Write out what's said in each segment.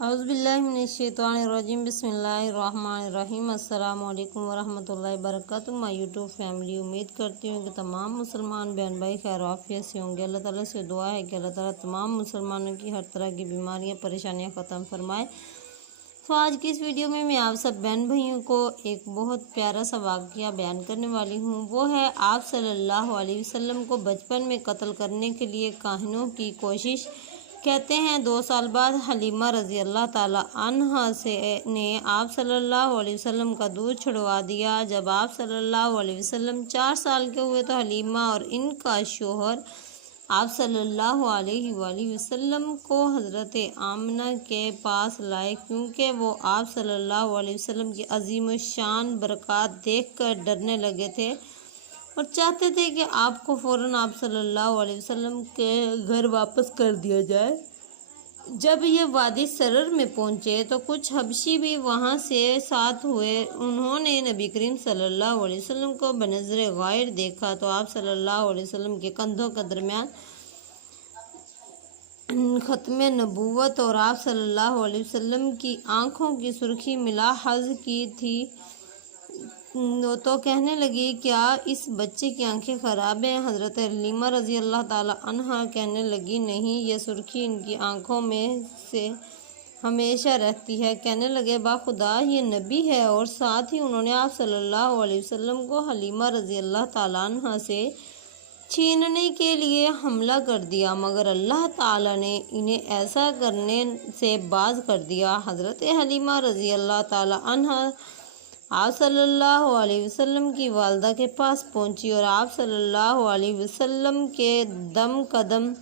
اعوذ باللہ من الشیطان الرجیم بسم اللہ الرحمن الرحیم السلام علیکم ورحمۃ اللہ وبرکاتہ۔ میں یوٹیوب فیملی امید کرتی ہوں کہ تمام مسلمان بہن بھائی خیر و عافیت سے ہوں گے۔ اللہ تعالیٰ سے دعا ہے کہ اللہ تعالیٰ تمام مسلمانوں کی ہر طرح کی بیماریاں پریشانیاں ختم فرمائے۔ تو آج کی اس ویڈیو میں آپ سب بہن بھائیوں کو ایک بہت پیارا سا واقعہ بیان کرنے والی ہوں۔ وہ ہے آپ صلی اللہ علیہ وسلم کو بچپن میں قتل کرنے کے لیے کاہنوں کی کوشش۔ کہتے ہیں 2 سال بعد حلیمہ رضی اللہ تعالیٰ عنہا نے آپ صلی اللہ علیہ وسلم کا دودھ چھڑوا دیا۔ جب آپ صلی اللہ علیہ وسلم 4 سال کے ہوئے تو حلیمہ اور ان کا شوہر آپ صلی اللہ علیہ وآلہ وسلم کو حضرت آمنہ کے پاس لائے، کیونکہ وہ آپ صلی اللہ علیہ وسلم کی عظیم الشان برکات دیکھ کر ڈرنے لگے تھے اور چاہتے تھے کہ آپ کو فوراً آپ صلی اللہ علیہ وسلم کے گھر واپس کر دیا جائے۔ جب یہ وادی سرر میں پہنچے تو کچھ حبشی بھی وہاں سے ساتھ ہوئے۔ انہوں نے نبی کریم صلی اللہ علیہ وسلم کو بنظر غائر دیکھا تو آپ صلی اللہ علیہ وسلم کے کندھوں کے درمیان ختم نبوت اور آپ صلی اللہ علیہ وسلم کی آنکھوں کی سرخی ملاحظ کی تھی تو کہنے لگی، کیا اس بچے کی آنکھیں خراب ہیں؟ حضرت حلیمہ رضی اللہ تعالی عنہا کہنے لگی، نہیں، یہ سرخی ان کی آنکھوں میں سے ہمیشہ رہتی ہے۔ کہنے لگے، باخدا یہ نبی ہے، اور ساتھ ہی انہوں نے آپ صلی اللہ علیہ وسلم کو حلیمہ رضی اللہ تعالی عنہا سے چھیننے کے لیے حملہ کر دیا، مگر اللہ تعالیٰ نے انہیں ایسا کرنے سے باز کر دیا۔ حضرت حلیمہ رضی اللہ تعالی عنہا آپ صلی اللہ علیہ وسلم کی والدہ کے پاس پہنچی اور آپ صلی اللہ علیہ وسلم کے دم قدم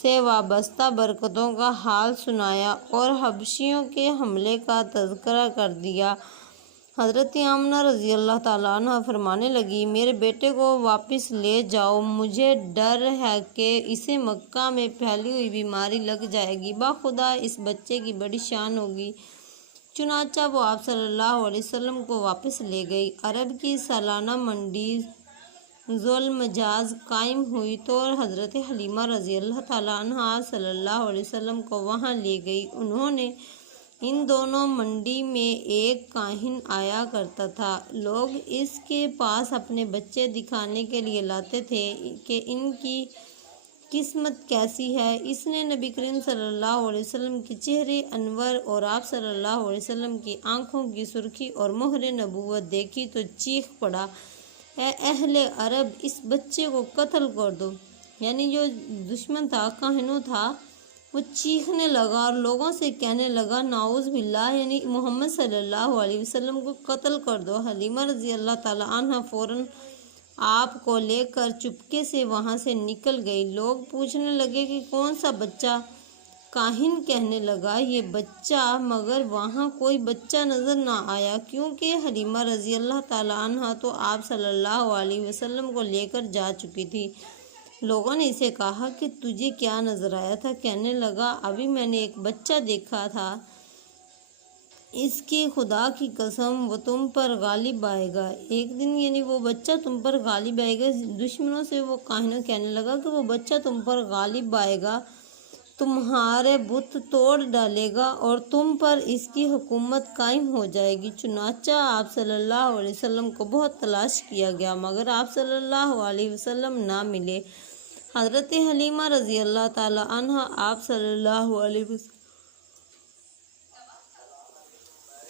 سے وابستہ برکتوں کا حال سنایا اور حبشیوں کے حملے کا تذکرہ کر دیا۔ حضرت آمنہ رضی اللہ تعالیٰ عنہ فرمانے لگی، میرے بیٹے کو واپس لے جاؤ، مجھے ڈر ہے کہ اسے مکہ میں پھیلی ہوئی بیماری لگ جائے گی، باخدا اس بچے کی بڑی شان ہوگی۔ چنانچہ وہ آپ صلی اللہ علیہ وسلم کو واپس لے گئی۔ عرب کی سالانہ منڈی ذوالمجاز قائم ہوئی تو حضرت حلیمہ رضی اللہ تعالیٰ عنہ صلی اللہ علیہ وسلم کو وہاں لے گئی۔ انہوں نے ان دونوں منڈی میں ایک کاہن آیا کرتا تھا۔ لوگ اس کے پاس اپنے بچے دکھانے کے لیے لاتے تھے کہ ان کی قسمت کیسی ہے۔ اس نے نبی کریم صلی اللہ علیہ وسلم کی چہرے انور اور آپ صلی اللہ علیہ وسلم کی آنکھوں کی سرخی اور مہر نبوت دیکھی تو چیخ پڑا، اے اہل عرب، اس بچے کو قتل کر دو۔ یعنی جو دشمن تھا، کاہنوں تھا، وہ چیخنے لگا اور لوگوں سے کہنے لگا، نعوذ باللہ، یعنی محمد صلی اللہ علیہ وسلم کو قتل کر دو۔ حلیمہ رضی اللہ تعالی عنہ فوراً آپ کو لے کر چپکے سے وہاں سے نکل گئی۔ لوگ پوچھنے لگے کہ کون سا بچہ؟ کاہن کہنے لگا، یہ بچہ، مگر وہاں کوئی بچہ نظر نہ آیا، کیونکہ حلیمہ رضی اللہ تعالی عنہ تو آپ صلی اللہ علیہ وسلم کو لے کر جا چکی تھی۔ لوگوں نے اسے کہا کہ تجھے کیا نظر آیا تھا؟ کہنے لگا، ابھی میں نے ایک بچہ دیکھا تھا، اس کی خدا کی قسم وہ تم پر غالب آئے گا ایک دن، یعنی وہ بچہ تم پر غالب آئے گا۔ دشمنوں سے وہ کاہن کہنے لگا کہ وہ بچہ تم پر غالب آئے گا، تمہارے بت توڑ ڈالے گا اور تم پر اس کی حکومت قائم ہو جائے گی۔ چنانچہ آپ صلی اللہ علیہ وسلم کو بہت تلاش کیا گیا، مگر آپ صلی اللہ علیہ وسلم نہ ملے۔ حضرت حلیمہ رضی اللہ تعالی عنہ آپ صلی اللہ علیہ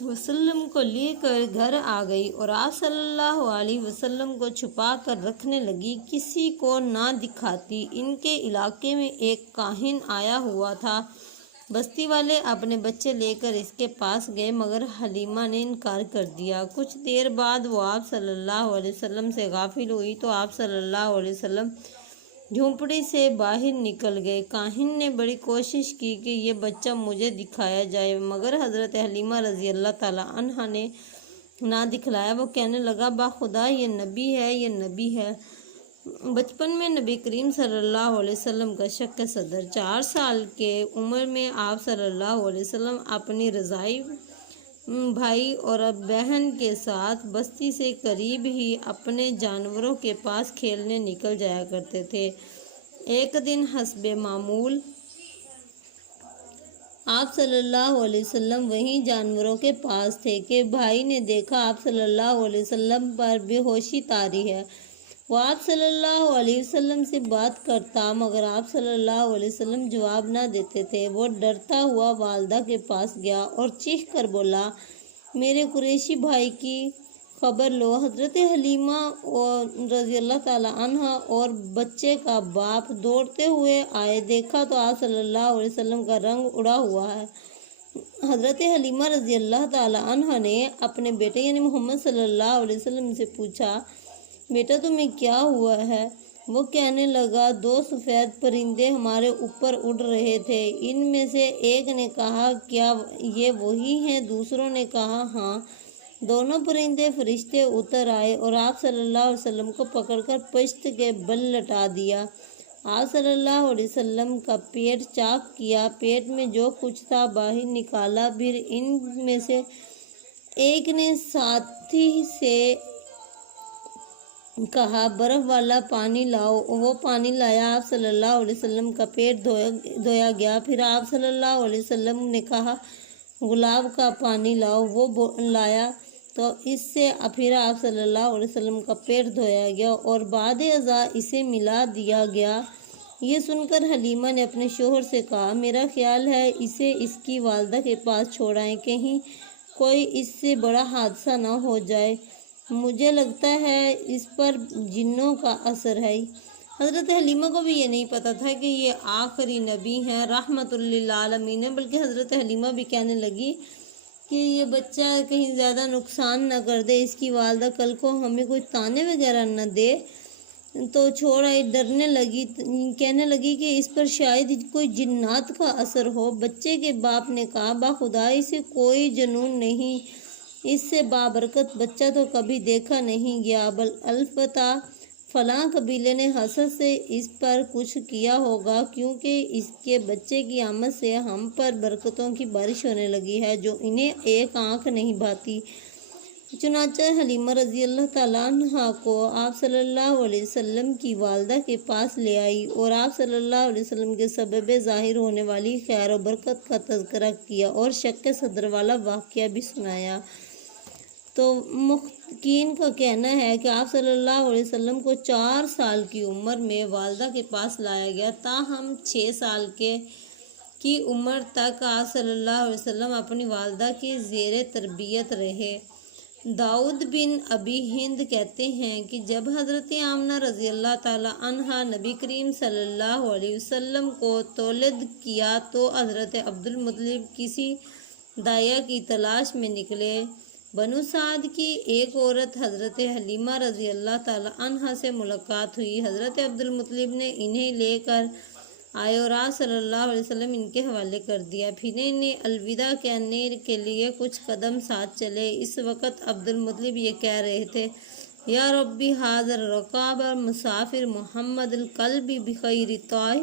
وسلم کو لے کر گھر آ گئی اور آپ صلی اللہ علیہ وسلم کو چھپا کر رکھنے لگی، کسی کو نہ دکھاتی۔ ان کے علاقے میں ایک کاہن آیا ہوا تھا، بستی والے اپنے بچے لے کر اس کے پاس گئے، مگر حلیمہ نے انکار کر دیا۔ کچھ دیر بعد وہ آپ صلی اللہ علیہ وسلم سے غافل ہوئی تو آپ صلی اللہ علیہ وسلم جھونپڑی سے باہر نکل گئے۔ کاہن نے بڑی کوشش کی کہ یہ بچہ مجھے دکھایا جائے، مگر حضرت حلیمہ رضی اللہ تعالی عنہا نے نہ دکھلایا۔ وہ کہنے لگا، باخدا یہ نبی ہے، یہ نبی ہے۔ بچپن میں نبی کریم صلی اللہ علیہ وسلم کا شک صدر۔ 4 سال کے عمر میں آپ صلی اللہ علیہ وسلم اپنی رضاعی بھائی اور بہن کے ساتھ بستی سے قریب ہی اپنے جانوروں کے پاس کھیلنے نکل جایا کرتے تھے۔ ایک دن حسب معمول آپ صلی اللہ علیہ وسلم وہیں جانوروں کے پاس تھے کہ بھائی نے دیکھا آپ صلی اللہ علیہ وسلم پر بے ہوشی طاری ہے۔ وہ آپ صلی اللہ علیہ وسلم سے بات کرتا مگر آپ صلی اللہ علیہ وسلم جواب نہ دیتے تھے۔ وہ ڈرتا ہوا والدہ کے پاس گیا اور چیخ کر بولا، میرے قریشی بھائی کی خبر لو۔ حضرت حلیمہ رضی اللہ تعالی عنہ اور بچے کا باپ دوڑتے ہوئے آئے، دیکھا تو آپ صلی اللہ علیہ وسلم کا رنگ اڑا ہوا ہے۔ حضرت حلیمہ رضی اللہ تعالی عنہ نے اپنے بیٹے یعنی محمد صلی اللہ علیہ وسلم سے پوچھا، بیٹا تمہیں کیا ہوا ہے؟ وہ کہنے لگا، دو سفید پرندے ہمارے اوپر اڑ رہے تھے، ان میں سے ایک نے کہا کیا یہ وہی ہیں؟ دوسروں نے کہا ہاں۔ دونوں پرندے فرشتے اتر آئے اور آپ صلی اللہ علیہ وسلم کو پکڑ کر پشت کے بل لٹا دیا۔ آپ صلی اللہ علیہ وسلم کا پیٹ چاک کیا، پیٹ میں جو کچھ تھا باہر نکالا۔ پھر ان میں سے ایک نے ساتھی سے کہا، برف والا پانی لاؤ۔ وہ پانی لایا، آپ صلی اللہ علیہ وسلم کا پیٹ دھویا گیا۔ پھر آپ صلی اللہ علیہ وسلم نے کہا، گلاب کا پانی لاؤ۔ وہ لایا تو اس سے پھر آپ صلی اللہ علیہ وسلم کا پیٹ دھویا گیا اور بعد ازاں اسے ملا دیا گیا۔ یہ سن کر حلیمہ نے اپنے شوہر سے کہا، میرا خیال ہے اسے اس کی والدہ کے پاس چھوڑائیں، کہیں کوئی اس سے بڑا حادثہ نہ ہو جائے، مجھے لگتا ہے اس پر جنوں کا اثر ہے۔ حضرت حلیمہ کو بھی یہ نہیں پتہ تھا کہ یہ آخری نبی ہیں رحمت للعالمین، بلکہ حضرت حلیمہ بھی کہنے لگی کہ یہ بچہ کہیں زیادہ نقصان نہ کر دے، اس کی والدہ کل کو ہمیں کوئی تانے وغیرہ نہ دے، تو چھوڑ آئی۔ ڈرنے لگی، کہنے لگی کہ اس پر شاید کوئی جنات کا اثر ہو۔ بچے کے باپ نے کہا، باخدا اسے کوئی جنون نہیں، اس سے بابرکت بچہ تو کبھی دیکھا نہیں گیا، البتہ فلاں قبیلے نے حسد سے اس پر کچھ کیا ہوگا، کیونکہ اس کے بچے کی آمد سے ہم پر برکتوں کی بارش ہونے لگی ہے جو انہیں ایک آنکھ نہیں بھاتی۔ چنانچہ حلیمہ رضی اللہ تعالیٰ عنہ کو آپ صلی اللہ علیہ وسلم کی والدہ کے پاس لے آئی اور آپ صلی اللہ علیہ وسلم کے سبب ظاہر ہونے والی خیر و برکت کا تذکرہ کیا اور شق صدر والا واقعہ بھی سنایا۔ تو محققین کا کہنا ہے کہ آپ صلی اللہ علیہ وسلم کو 4 سال کی عمر میں والدہ کے پاس لایا گیا، تاہم 6 سال کی عمر تک آپ صلی اللہ علیہ وسلم اپنی والدہ کی زیر تربیت رہے۔ داؤد بن ابی ہند کہتے ہیں کہ جب حضرت آمنہ رضی اللہ تعالی عنہا نبی کریم صلی اللہ علیہ وسلم کو تولد کیا تو حضرت عبد المطلب کسی داعیہ کی تلاش میں نکلے۔ بنو سعد کی ایک عورت حضرت حلیمہ رضی اللہ تعالی عنہا سے ملاقات ہوئی، حضرت عبد المطلب نے انہیں لے کر آئے اور آپ صلی اللہ علیہ وسلم ان کے حوالے کر دیا۔ پھر انہیں الوداع کہنے کے لیے کچھ قدم ساتھ چلے۔ اس وقت عبد المطلب یہ کہہ رہے تھے، یا ربی حاضر رکاب مسافر محمد القلب بخیر طائر،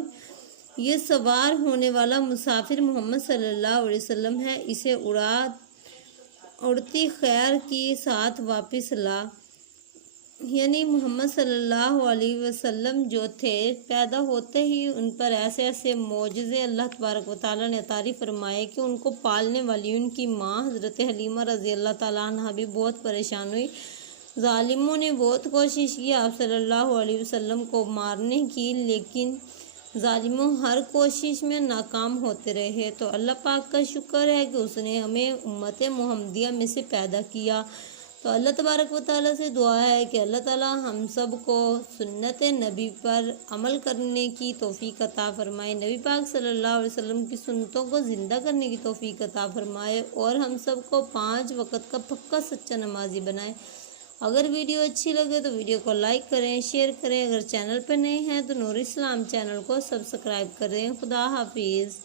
یہ سوار ہونے والا مسافر محمد صلی اللہ علیہ وسلم ہے، اسے اڑتی خیر کی ساتھ واپس لا۔ یعنی محمد صلی اللہ علیہ وسلم جو تھے، پیدا ہوتے ہی ان پر ایسے ایسے معجزے اللہ تبارک و تعالیٰ نے عطا فرمائے کہ ان کو پالنے والی ان کی ماں حضرت حلیمہ رضی اللہ تعالیٰ عنہ بھی بہت پریشان ہوئی۔ ظالموں نے بہت کوشش کی آپ صلی اللہ علیہ وسلم کو مارنے کی، لیکن ظالموں ہر کوشش میں ناکام ہوتے رہے۔ تو اللہ پاک کا شکر ہے کہ اس نے ہمیں امت محمدیہ میں سے پیدا کیا۔ تو اللہ تبارک و تعالیٰ سے دعا ہے کہ اللہ تعالیٰ ہم سب کو سنت نبی پر عمل کرنے کی توفیق عطا فرمائے، نبی پاک صلی اللہ علیہ وسلم کی سنتوں کو زندہ کرنے کی توفیق عطا فرمائے اور ہم سب کو 5 وقت کا پکا سچا نمازی بنائے۔ اگر ویڈیو اچھی لگے تو ویڈیو کو لائک کریں، شیئر کریں، اگر چینل پہ نئے ہیں تو نور اسلام چینل کو سبسکرائب کریں۔ خدا حافظ۔